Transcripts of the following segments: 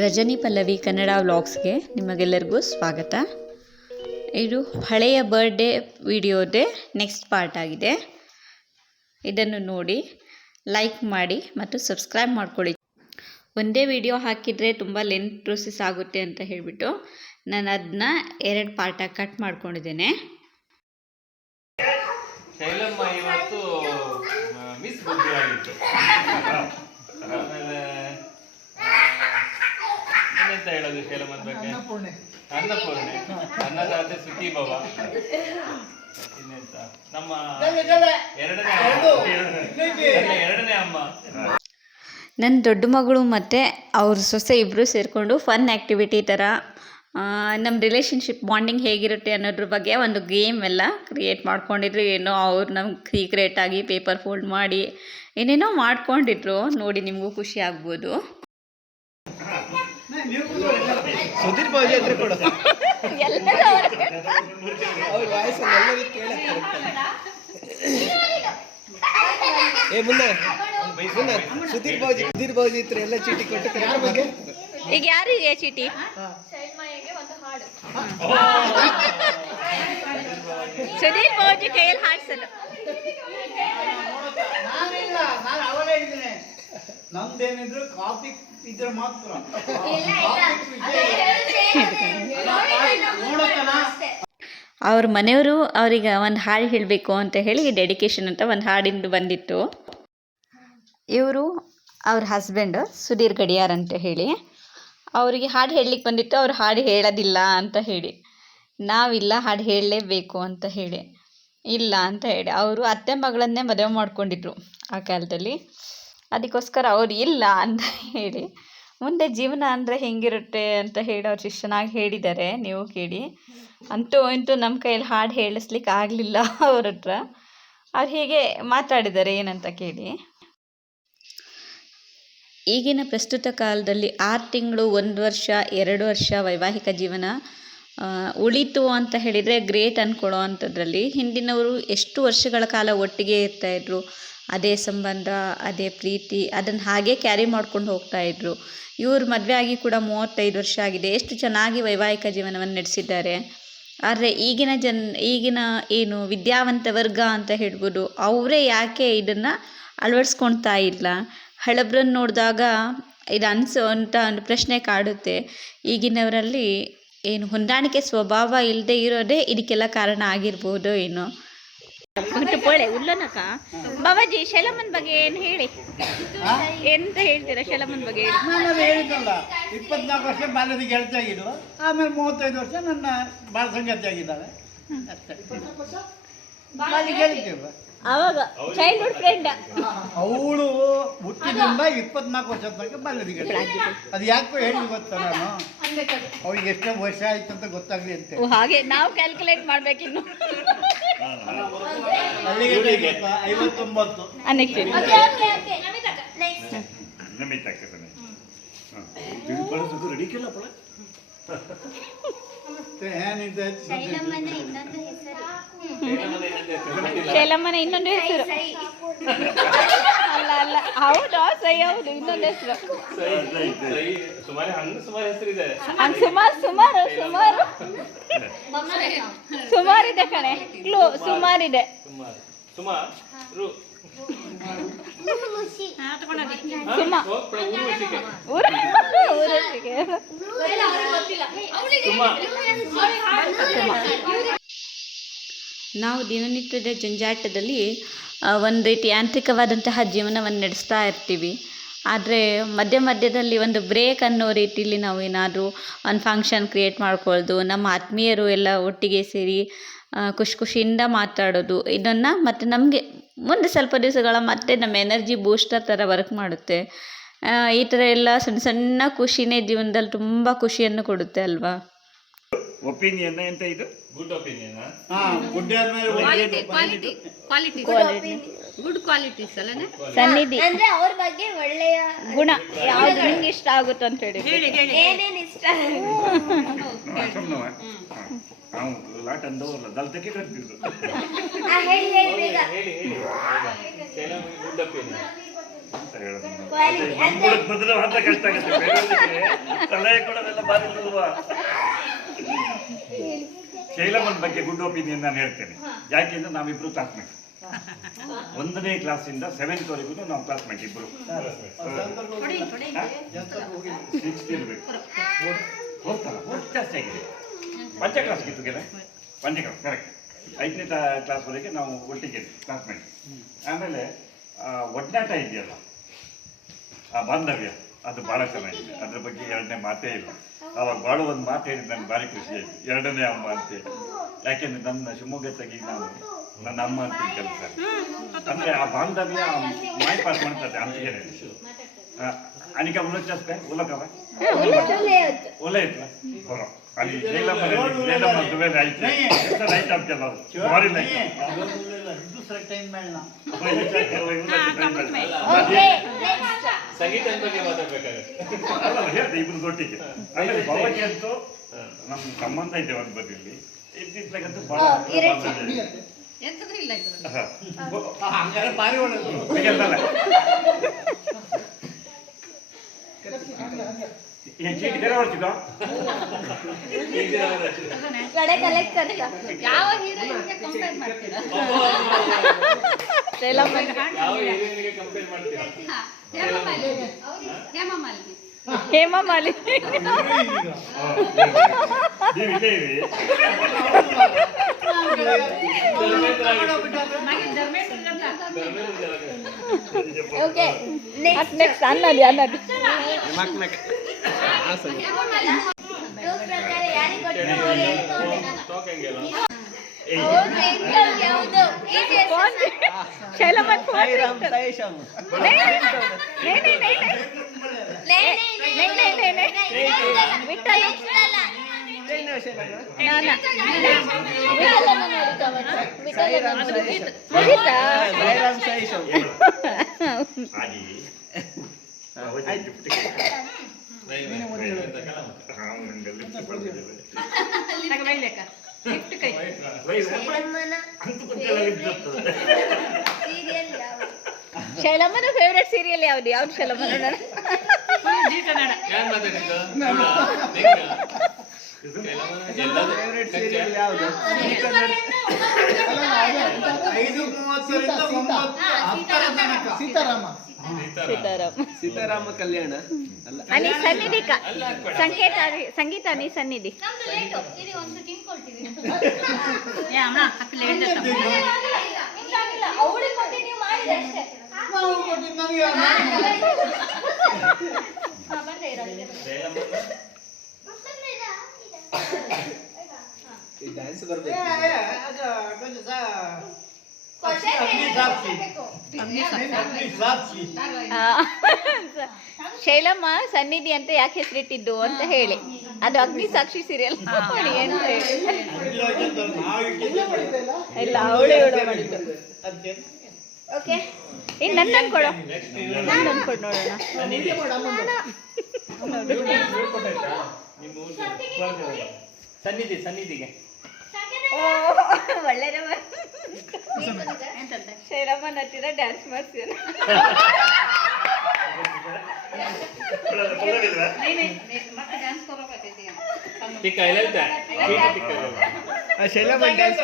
ರಜನಿ ಪಲ್ಲವಿ ಕನ್ನಡ ವ್ಲಾಗ್ಸ್ಗೆ ನಿಮಗೆಲ್ಲರಿಗೂ ಸ್ವಾಗತ. ಇದು ಹಳೆಯ ಬರ್ಡೇ ವಿಡಿಯೋದೇ ನೆಕ್ಸ್ಟ್ ಪಾರ್ಟ್ ಆಗಿದೆ. ಇದನ್ನು ನೋಡಿ ಲೈಕ್ ಮಾಡಿ ಮತ್ತು ಸಬ್ಸ್ಕ್ರೈಬ್ ಮಾಡ್ಕೊಳ್ಳಿ. ಒಂದೇ ವಿಡಿಯೋ ಹಾಕಿದರೆ ತುಂಬ ಲೆಂತ್ ಪ್ರೋಸೆಸ್ ಆಗುತ್ತೆ ಅಂತ ಹೇಳಿಬಿಟ್ಟು ನಾನು ಅದನ್ನ ಎರಡು ಪಾರ್ಟಾಗಿ ಕಟ್ ಮಾಡ್ಕೊಂಡಿದ್ದೇನೆ. ಇವತ್ತು ಮಿಸ್ ಬುದ್ಧಿ ಆಗಿತ್ತು ಆಮೇಲೆ ಇನ್ನೆಂತ ಹೇಳೋದು ಶೈಲಮ್ಮನ ಬಗ್ಗೆ ಅನ್ನಪೂರ್ಣೆ. ಅನ್ನದಾತೆ ಸುಖಿ ಭವ. ಇನ್ನೆಂತ? ನಮ್ಮ ಎರಡನೇ ಅಮ್ಮ. ಎರಡನೇ ಅಮ್ಮ. ನನ್ನ ದೊಡ್ಡ ಮಗಳು ಮತ್ತು ಅವ್ರ ಸೊಸೆ ಇಬ್ಬರು ಸೇರಿಕೊಂಡು ಫನ್ ಆ್ಯಕ್ಟಿವಿಟಿ ಥರ ನಮ್ಮ ರಿಲೇಷನ್ಶಿಪ್ ಬಾಂಡಿಂಗ್ ಹೇಗಿರುತ್ತೆ ಅನ್ನೋದ್ರ ಬಗ್ಗೆ ಒಂದು ಗೇಮ್ ಎಲ್ಲ ಕ್ರಿಯೇಟ್ ಮಾಡ್ಕೊಂಡಿದ್ರು. ಏನೋ ಅವ್ರು ನಮ್ಗೆ ಸೀಕ್ರೆಟಾಗಿ ಪೇಪರ್ ಫೋಲ್ಡ್ ಮಾಡಿ ಏನೇನೋ ಮಾಡ್ಕೊಂಡಿದ್ರು. ನೋಡಿ ನಿಮಗೂ ಖುಷಿ ಆಗ್ಬೋದು. ಸುಧೀರ್ ಬಾಜಿ ಹತ್ರ ಕೊಡು. ಅವ್ರ ವಾಯ್ಸಲ್ಲಿ ಎಲ್ಲರಿಗೂ ಕೇಳಕ್ಕೆ ಏ ಮುಂದೆ ಮುಂದೆ ಸುಧೀರ್ ಬಾಜಿ ಸುಧೀರ್ ಬಾಜಿ ಇತ್ರ ಎಲ್ಲ ಚೀಟಿ ಕೊಟ್ಟು ಯಾರ ಬಗ್ಗೆ? ಈಗ ಯಾರಿಗೆ ಚೀಟಿ? ಸುಧೀರ್ ಬಾಬುಜಿ ಕೈಯಲ್ಲಿ ಹಾಡ್ಸಲ್ಲ ನಾನಿಲ್ಲ ನಾನು ಅವಳೇ ನಮ್ದೇನಿದ್ರು ಕಾಫಿ ಇದ್ರೆ ಮಾತ್ರ. ಅವ್ರ ಮನೆಯವರು ಅವ್ರಿಗೆ ಒಂದು ಹಾಡು ಹೇಳಬೇಕು ಅಂತ ಹೇಳಿ ಡೆಡಿಕೇಶನ್ ಅಂತ ಒಂದು ಹಾಡಿಂದು ಬಂದಿತ್ತು. ಇವರು ಅವ್ರ ಹಸ್ಬೆಂಡ್ ಸುಧೀರ್ ಗಡಿಯಾರ್ ಅಂತ ಹೇಳಿ. ಅವರಿಗೆ ಹಾಡು ಹೇಳಲಿಕ್ಕೆ ಬಂದಿತ್ತು ಅವ್ರು ಹಾಡು ಹೇಳೋದಿಲ್ಲ ಅಂತ ಹೇಳಿ. ನಾವಿಲ್ಲ ಹಾಡು ಹೇಳಲೇಬೇಕು ಅಂತ ಹೇಳಿ. ಇಲ್ಲ ಅಂತ ಹೇಳಿ. ಅವರು ಅತ್ತೆ ಮಗಳನ್ನೇ ಮದುವೆ ಮಾಡ್ಕೊಂಡಿದ್ರು ಆ ಕಾಲದಲ್ಲಿ. ಅದಕ್ಕೋಸ್ಕರ ಅವ್ರು ಇಲ್ಲ ಅಂತ ಹೇಳಿ. ಮುಂದೆ ಜೀವನ ಅಂದರೆ ಹೆಂಗಿರುತ್ತೆ ಅಂತ ಹೇಳಿ ಅವ್ರು ಶಿಷ್ಯನಾಗಿ ಹೇಳಿದ್ದಾರೆ, ನೀವು ಕೇಳಿ. ಅಂತೂ ಇಂತೂ ನಮ್ಮ ಕೈಯಲ್ಲಿ ಹಾಡು ಹೇಳಿಸ್ಲಿಕ್ಕೆ ಆಗಲಿಲ್ಲ ಅವ್ರ ಹತ್ರ. ಅವ್ರು ಹೀಗೆ ಮಾತಾಡಿದ್ದಾರೆ ಏನಂತ ಕೇಳಿ. ಈಗಿನ ಪ್ರಸ್ತುತ ಕಾಲದಲ್ಲಿ ಆರು ತಿಂಗಳು ಒಂದು ವರ್ಷ, ಎರಡು ವರ್ಷ ವೈವಾಹಿಕ ಜೀವನ ಉಳಿತು ಅಂತ ಹೇಳಿದರೆ ಗ್ರೇಟ್ ಅಂದ್ಕೊಳ್ಳೋ ಅಂಥದ್ರಲ್ಲಿ ಹಿಂದಿನವರು ಎಷ್ಟು ವರ್ಷಗಳ ಕಾಲ ಒಟ್ಟಿಗೆ ಇರ್ತಾಯಿದ್ರು ಅದೇ ಸಂಬಂಧ, ಅದೇ ಪ್ರೀತಿ, ಅದನ್ನು ಹಾಗೆ ಕ್ಯಾರಿ ಮಾಡ್ಕೊಂಡು ಹೋಗ್ತಾಯಿದ್ರು ಇವ್ರ ಮದುವೆ ಆಗಿ ಕೂಡ ಮೂವತ್ತೈದು ವರ್ಷ ಆಗಿದೆ. ಎಷ್ಟು ಚೆನ್ನಾಗಿ ವೈವಾಹಿಕ ಜೀವನವನ್ನು ನಡೆಸಿದ್ದಾರೆ. ಆದರೆ ಈಗಿನ ಜನ್, ಈಗಿನ ಏನು ವಿದ್ಯಾವಂತ ವರ್ಗ ಅಂತ ಹೇಳ್ಬೋದು, ಅವರೇ ಯಾಕೆ ಇದನ್ನು ಅಳವಡಿಸ್ಕೊಳ್ತಾ ಇಲ್ಲ? ಹಳಬ್ರನ್ನ ನೋಡಿದಾಗ ಇದು ಅನಿಸೋ ಅಂತ ಒಂದು ಪ್ರಶ್ನೆ ಕಾಡುತ್ತೆ. ಈಗಿನವರಲ್ಲಿ ಏನು ಹೊಂದಾಣಿಕೆ ಸ್ವಭಾವ ಇಲ್ಲದೆ ಇರೋದೇ ಇದಕ್ಕೆಲ್ಲ ಕಾರಣ ಆಗಿರ್ಬೋದು ಏನೋ. ಪೊಳೆ ಉಲ್ಲನಕ ಬಾಬಾಜಿ ಶಲಮನ್ ಬಗ್ಗೆ ಏನು ಹೇಳಿ? ಎಂತ ಹೇಳ್ತೀರಾ ಶಲಮನ್ ಬಗ್ಗೆ ಹೇಳಿ? ನಾನು ಹೇಳಿದ್ದಲ್ಲ ಇಪ್ಪತ್ನಾಲ್ಕು ವರ್ಷ ಬಾಲ್ಯದ ಗೆಳತಿಯಾಗಿದ್ದು ಆಮೇಲೆ ಮೂವತ್ತೈದು ವರ್ಷ ನನ್ನ ಬಾಳ ಸಂಗತಿ ಆಗಿದ್ದಾರೆ ಅಷ್ಟೇ. ಅವಾಗ ಚೈಲ್ಡ್ಹುಡ್ ಫ್ರೆಂಡ್ ಅವಳು ಹುಟ್ಟಿದಿಂದ ಇಪ್ಪತ್ನಾಲ್ಕು ವರ್ಷ ತನಕ ಬಾಲ್ಯದ ಗೆಳತಿ ಅದು ಯಾಕೋ ಹೇಳಿ ಗೊತ್ತಾ ನಾನು? ಅವಳಿಗೆ ಎಷ್ಟೋ ವರ್ಷ ಆಯ್ತು ಅಂತ ಗೊತ್ತಾಗ್ಲಿ ಅಂತ. ಹಾಗೆ ನಾವು ಕ್ಯಾಲ್ಕುಲೇಟ್ ಮಾಡ್ಬೇಕಿನ್ನು ಅಲ್ಲಿಗೆ? ಐವತ್ತೊಂಬತ್ತು. ಮತ್ತೆ ಏನಿದೆ ಶೈಲಮ್ಮನ ಇನ್ನೊಂದು ಹೆಸರು. ಅಲ್ಲ ಅಲ್ಲ. ಹೌದು ಸೈ ಹೌದು. ಇನ್ನೊಂದು ಹೆಸರು. ಸುಮಾರು ಹಂಗ್ ಸುಮಾರು ಸುಮಾರು ಸುಮಾರಿದೆ ಕಣೆ. ಕ್ಲೂ ಸುಮಾರಿದೆ. ಸುಮಾರು ನಾವು ದಿನನಿತ್ಯದ ಜಂಜಾಟದಲ್ಲಿ ಒಂದು ರೀತಿ ಯಾಂತ್ರಿಕವಾದಂತಹ ಜೀವನವನ್ನು ನಡೆಸ್ತಾ ಇರ್ತೀವಿ. ಆದರೆ ಮಧ್ಯ ಮಧ್ಯದಲ್ಲಿ ಒಂದು ಬ್ರೇಕ್ ಅನ್ನೋ ರೀತಿಯಲ್ಲಿ ನಾವು ಏನಾದರೂ ಒಂದು ಫಂಕ್ಷನ್ ಕ್ರಿಯೇಟ್ ಮಾಡ್ಕೊಳ್ಳೋದು ನಮ್ಮ ಆತ್ಮೀಯರು ಎಲ್ಲ ಒಟ್ಟಿಗೆ ಸೇರಿ ಖುಷಿ ಖುಷಿಯಿಂದ ಮಾತಾಡೋದು. ಇದನ್ನು ಮತ್ತು ನಮಗೆ ಮುಂದೆ ಸ್ವಲ್ಪ ದಿವಸಗಳ ಮತ್ತೆ ನಮ್ಮ ಎನರ್ಜಿ ಬೂಸ್ಟರ್ ಥರ ವರ್ಕ್ ಮಾಡುತ್ತೆ. ಈ ಥರ ಎಲ್ಲ ಸಣ್ಣ ಸಣ್ಣ ಖುಷಿನೇ ಜೀವನದಲ್ಲಿ ತುಂಬ ಖುಷಿಯನ್ನು ಕೊಡುತ್ತೆ ಅಲ್ವಾ? ಒಪಿನಿಯನ್ ಎಂತ ಇದು? ಗುಡ್ ಒಪಿನಿಯನ್ ಹಾ ಕ್ವಾಲಿಟಿ ಕ್ವಾಲಿಟಿ ಗುಡ್ ಕ್ವಾಲಿಟೀಸ್ ಅಲ್ಲನೆ ಸನ್ನಿಧಿ ಅಂದ್ರೆ ಅವ್ರ ಬಗ್ಗೆ ಒಳ್ಳೆಯ ಗುಣ. ಯಾವುದು ನಿಮಗೆ ಇಷ್ಟ ಆಗುತ್ತೆ ಅಂತ ಹೇಳಿ ಏನೇನ್ ಇಷ್ಟ? ನಾವು ಲಾಟ್ ಅಂದವಲ್ಲ ದಲ್ತಕ್ಕೆ ಅಂತ ಬಂದ್ರೆ ಮಾತ್ರ ಕಷ್ಟ ಆಗುತ್ತೆ. ಸಲಹೆ ಕೊಡೋದೆಲ್ಲ ಬಾರಿ ಶೈಲಮ್ಮನ ಬಗ್ಗೆ ಗುಡ್ ಒಪಿನಿಯನ್ ನಾನು ಹೇಳ್ತೇನೆ. ಯಾಕೆಂದ್ರೆ ನಾವಿಬ್ರು ಕ್ಲಾಸ್ಮೇಟ್ ಒಂದನೇ ಕ್ಲಾಸಿಂದ ಸೆವೆಂತ್ ವರೆಗೂ ನಾವು ಕ್ಲಾಸ್ಮೇಟ್ ಇಬ್ರು. ಸಿಕ್ಸ್ತ್ ಇರ್ಬೇಕು. ಹೋಗ್ತಾರ ಜಾಸ್ತಿ ಆಗಿದೆ. ಪಂಚ ಕ್ಲಾಸ್ ಟುಗೆದ ಪಂಚ ಕ್ಲಾಸ್ ಕರೆಕ್ಟ್ ಐದನೇ ಕ್ಲಾಸ್ವರೆಗೆ ನಾವು ಒಟ್ಟಿಗೆ ಕ್ಲಾಸ್ಮೇಟ್ ಆಮೇಲೆ ಒಡ್ನಾಟ ಇದೆಯಲ್ಲ? ಆ ಬಾಂಧವ್ಯ ಅದು ಭಾಳ ಚೆನ್ನಾಗಿದೆ. ಅದ್ರ ಬಗ್ಗೆ ಎರಡನೇ ಮಾತೇ ಇಲ್ಲ. ಅವಾಗ ಭಾಳ ಒಂದು ಮಾತು ಹೇಳಿದ್ ನನಗೆ ಭಾರಿ ಖುಷಿ ಆಯಿತು. ಎರಡನೇ ಅಮ್ಮ ಅಂತೇಳಿ ಯಾಕೆಂದ್ರೆ ನನ್ನ ಶಿವಮೊಗ್ಗ ತೆಗಿ ನಾನು ನನ್ನ ಅಮ್ಮ ಅಂತ ಕೆಲಸ. ಅಂದರೆ ಆ ಬಾಂಧವ್ಯ ಮೈ ಪಾಸ್ ಮಾಡ್ತದೆ ಅಂತಿಗೆ ಅನಿಕ ಉಲಚಸ್ತೆ ಉಲಕವ ಒಳ್ಳೆ ಇತ್ತು. ಹೊರ ಅಲ್ಲಿ ಮದುವೆ ಲೈಟ್ ಇಬ್ರು ಒಟ್ಟಿಗೆ ಆಮೇಲೆ ಭವನಿ ಅಂತೂ ನಮ್ಮ ಸಂಬಂಧ ಇದೆ ಒಂದು ಬದಿಯಲ್ಲಿ. ಇದ್ದಿದ್ದಾಗಂತೂ ಬಹಳ ಎಂತಂದ್ರೆ ಇಲ್ಲ ಬಾರಿ ಹೀಗೆಲ್ಲ ಏನ್ ಚೀಟಿ ಬೇರೆ ಹೊಡ್ತಿದ್ದ ಕಡೆ ಕಲೆಕ್ಟ್ ಕರೆಕ ಯಾವ ಹೀರೋಯಿನ್ಗೆ ಕಂಪೇರ್ ಮಾಡ್ತೀರಾ? ಯಾವ ಹೀರೋಯಿನ್ಗೆ ಕಂಪೇರ್ ಮಾಡ್ತೀರಾ ಹಾ, ಹೇಮಮಾಲಿನಿ ಹೇಮಮಾಲಿನಿ ಹೇಮಾ ಮಾಲಿ ನೀವು ಇಲ್ಲೇ ಇರಿ ಮಗ ಧರ್ಮೇಂದ್ರ ಓಕೆ ನೆಕ್ಸ್ಟ್ ನೆಕ್ಸ್ಟ್ ಅನ್ನದಿ ಅನ್ನದಿ ಹೇಮಮಾಲಿನಿ ನೋಡಿದ್ದು. ಮುಗೀತಾ ಶೈಲಮ್ಮನ ಫೇವ್ರೆಟ್ ಸೀರಿಯಲ್ ಯಾವ್ದು? ಯಾವ್ದು? ಶೈಲಮ್ಮ ಸೀತಾರಾಮ. ಕಲ್ಯಾಣ. ಅಲ್ಲ. ಅನಿ ಸನ್ನಿಧಿ ಸಂಕೇತ ಸಂಗೀತ ನೀ ಸನ್ನಿಧಿ. ನಮ್ದು ಈ ಡ್ಯಾನ್ಸ್ ಬರ್ಬೇಕು. ಶೈಲಮ್ಮ ಸನ್ನಿಧಿ ಅಂತ ಯಾಕೆ ಹೆಸರಿಟ್ಟಿದ್ದು ಅಂತ ಹೇಳಿ. ಅದು ಅಗ್ನಿ ಸಾಕ್ಷಿ ಸೀರಿಯಲ್ ನೋಡಿ ಅಂತ ಹೇಳಿ ಇಲ್ಲೋಗಿಂತ ನಾವು ಇಟ್ಟಿದ್ದು ಇಲ್ಲ ಅವಳೇ ಇವಳು ಮಾಡಿದ್ದು. ಓಕೆ. ಇನ್ನು ನನ್ನ ಕೊಡು. ನನ್ನ ಕೊಡು ನೋಡೋಣ. ಸನ್ನಿಧಿ ಸನ್ನಿಧಿಗೆ. ಓ, ಒಳ್ಳೆ ಶೈಲಮ್ಮ ಹತ್ತಿರ ಡ್ಯಾನ್ಸ್ ಮಾಡ್ತೀರ ಶೈಲಮ್ಮ ಡ್ಯಾನ್ಸ್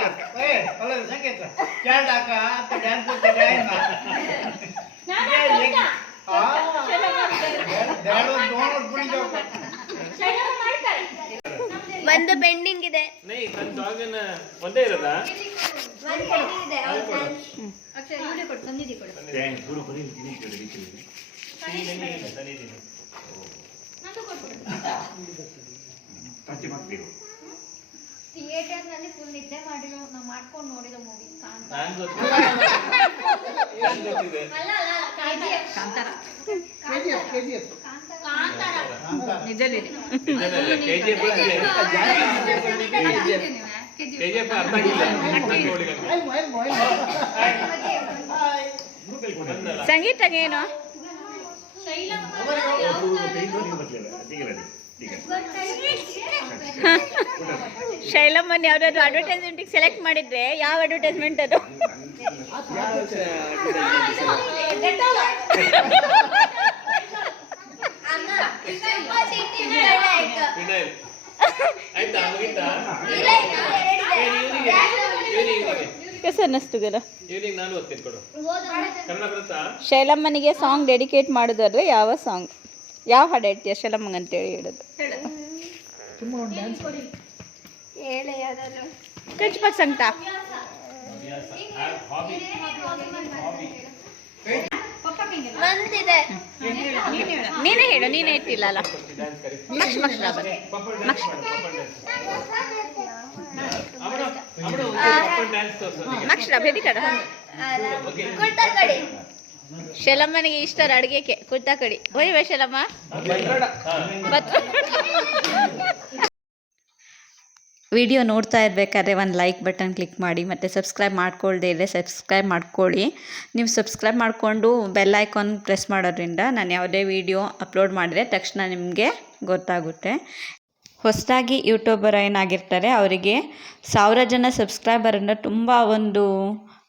ಸಂಗೀತ ಚಾಟ್ ಹಾಕ ಅಂತ ಡ್ಯಾನ್ಸ್ ಒಂದು ಬೆಂಡಿಂಗ್ ಇದೆ ನೈ ತನ್ನ ಡಾಗನ್ನ ಒಂದೇ ಇರೋದಾ ಒಂದು ಬೆಂಡಿಂಗ್ ಇದೆ ಅವ್ರು ಅಕ್ಷಯ್ ಇವನೇ ಕೊಡು ಸಂಧಿದಿ ಕೊಡು ಏ, ಗುರು ಬರೀ ಇಲ್ಲಿ ಈ ಕಡೆ, ಈ ಕಡೆ. ಸನ್ನಿಧಿ ಬೆಂಡಿಂಗ್ ಇದೆ touch ಮಾಡ್ಬೇಕು. ಥಿಯೇಟರ್ನಲ್ಲಿ ಫುಲ್ ನಿದ್ದೆ ಮಾಡಿರೋ ನಾವು ಮಾಡ್ಕೊಂಡು ನೋಡಿದ ಮೂವಿ ಕಾಂತಾರ. ಅಲ್ಲ ಅಲ್ಲ. ಕಾಂತಾರ. ಸಂಗೀತ ಏನು ಶೈಲಮ್ಮನ್ ಯಾವ್ದಾದ್ರು ಅಡ್ವರ್ಟೈಸ್ಮೆಂಟಿಗೆ ಸೆಲೆಕ್ಟ್ ಮಾಡಿದ್ರೆ ಯಾವ ಅಡ್ವರ್ಟೈಸ್ಮೆಂಟ್ ಅದು? ವಿನಯ್ ಆಯ್ತಾ ಮುಗೀತಾ ವಿನಾಯಕ ಎರಡಿದೆ ಕೆಸ ಅನ್ನಿಸ್ತು ಗಲ ಈವ್ನಿಂಗ್ ನಾನು ಓದ್ತೀನಿ ಕೊಡು. ಕನ್ನಡ ಬರುತ್ತಾ ಶೈಲಮ್ಮನಿಗೆ ಸಾಂಗ್ ಡೆಡಿಕೇಟ್ ಮಾಡೋದಾದ್ರೆ ಯಾವ ಸಾಂಗ್ ಯಾವ ಹಾಡು ಹೇಳ್ತೀಯ ಶೈಲಮ್ಮಂಗೆ ಅಂತೇಳಿ ಹೇಳೋದು. ಹೇಳಿ ಯಾವ್ದಾದ್ರು ಕಚ್ ಪಕ್ ಸಂಗ್ತ ಬಂದಿದೆ. ನೀನೇ ಹೇಳು ನೀನೇ ಇಟ್ಟಿಲ್ಲ ಅಲ್ಲ ಮಕ್ಷ ಮಕ್ಷ. ಮಕ್ಷ ಕಡಿ ಶೈಲಮ್ಮನಿಗೆ ಇಷ್ಟ ಅಡುಗೆಗೆ ಕುರ್ತಾ ಕಡಿ. ಒಯ್ವೆ ಶಲಮ್ಮ? ಬತ್ ವಿಡಿಯೋ ನೋಡ್ತಾ ಇರಬೇಕಾದ್ರೆ ಒಂದು ಲೈಕ್ ಬಟನ್ ಕ್ಲಿಕ್ ಮಾಡಿ, ಮತ್ತು ಸಬ್ಸ್ಕ್ರೈಬ್ ಮಾಡ್ಕೊಳ್ದೇ ಇದ್ದರೆ ಸಬ್ಸ್ಕ್ರೈಬ್ ಮಾಡ್ಕೊಳ್ಳಿ. ನೀವು ಸಬ್ಸ್ಕ್ರೈಬ್ ಮಾಡಿಕೊಂಡು ಬೆಲ್ ಐಕಾನ್ ಪ್ರೆಸ್ ಮಾಡೋದ್ರಿಂದ ನಾನು ಯಾವುದೇ ವಿಡಿಯೋ ಅಪ್ಲೋಡ್ ಮಾಡಿದರೆ ತಕ್ಷಣ ನಿಮಗೆ ಗೊತ್ತಾಗುತ್ತೆ. ಹೊಸದಾಗಿ ಯೂಟ್ಯೂಬರ್ ಏನಾಗಿರ್ತಾರೆ, ಅವರಿಗೆ ಸಾವಿರ ಜನ ಸಬ್ಸ್ಕ್ರೈಬರ್ ಅಂದರೆ ತುಂಬ ಒಂದು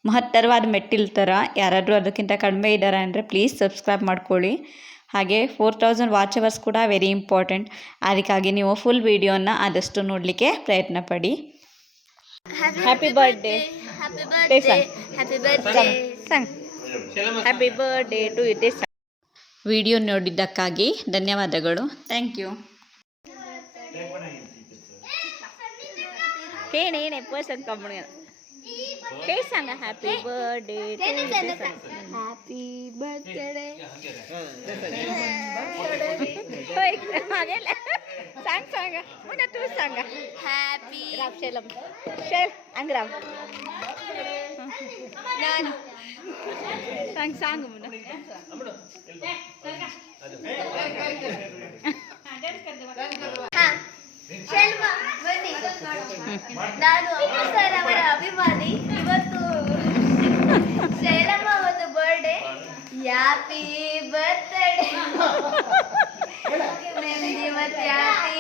ಮಹತ್ತರವಾದ ಮೆಟ್ಟಿಲ್ ಥರ. ಯಾರಾದರೂ ಅದಕ್ಕಿಂತ ಕಡಿಮೆ ಇದ್ದಾರೆ ಅಂದರೆ ಪ್ಲೀಸ್ ಸಬ್ಸ್ಕ್ರೈಬ್ ಮಾಡ್ಕೊಳ್ಳಿ. ಹಾಗೆ ಫೋರ್ ತೌಸಂಡ್ ವಾಚ್ ಅವರ್ಸ್ ಕೂಡ ವೆರಿ ಇಂಪಾರ್ಟೆಂಟ್ ಅದಕ್ಕಾಗಿ ನೀವು ಫುಲ್ ವಿಡಿಯೋನ ಆದಷ್ಟು ನೋಡಲಿಕ್ಕೆ ಪ್ರಯತ್ನ ಪಡಿ. Happy birthday happy birthday to it video ನೋಡಿದ್ದಕ್ಕಾಗಿ ಧನ್ಯವಾದಗಳು. ಥ್ಯಾಂಕ್ ಯು ಹೇಳಿ ಏನೇ ಪರ್ಸನ್ ಕಂಪನಿ. ಹೇ ಸಂಗ ಹ್ಯಾಪಿ ಬರ್ಡೇ ಹ್ಯಾಪಿ ಬರ್ತ್ಡೇ ಹಾಗೆಲ್ಲ ಸಾಂಗ್ ಸಾಂಗ ಮುನ್ನ ತೂ ಸಾಂಗ ಹ್ಯಾಪಿ ರಾಮ್ ಶೈಲಂ ಶೈಲ್ ಹಂಗ ರಾಮ್ ನಾನು ಸಾಂಗ್ ಸಾಂಗ್ ಮುನ್ನ ನಾನು ಅಮ್ಮ ಸರ್ ಅವರ ಅಭಿಮಾನಿ. ಇವತ್ತು ಶೈಲಮ್ಮ ಒಂದು ಬರ್ಡೇ ಹ್ಯಾಪಿ ಬರ್ತ್ಡೇ ಇವತ್ತು ಹ್ಯಾಪಿ